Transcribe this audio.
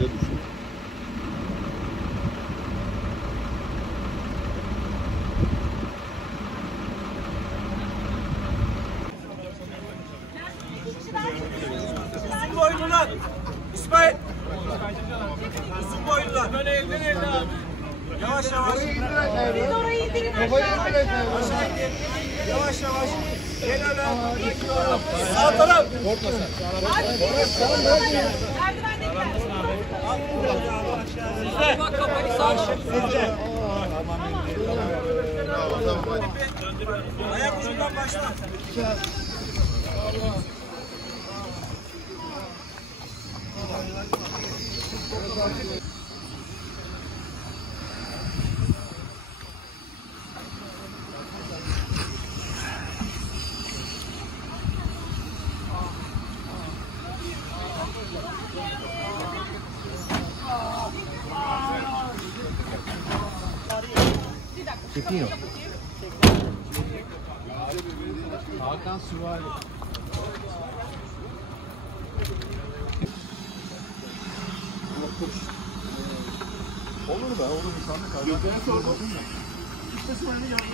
diye düşünüyorum. Uzun boylular. İsmail. Uzun boylular. Böyle elden elde abi. Yavaş yavaş. Siz orayı indirin aşağı. Aşağı indir. Yavaş yavaş. Gel öyle. Sağ taraf. Korkma sen. Merdivendekiler. Sizde. Bak kafayı sağ. Sizde. Ayak ucundan başla. Çekiyor. Hakan Süvari. Olur be, olur bir sandık. Gökler'e sordum. İşte Süvari'nin yanında.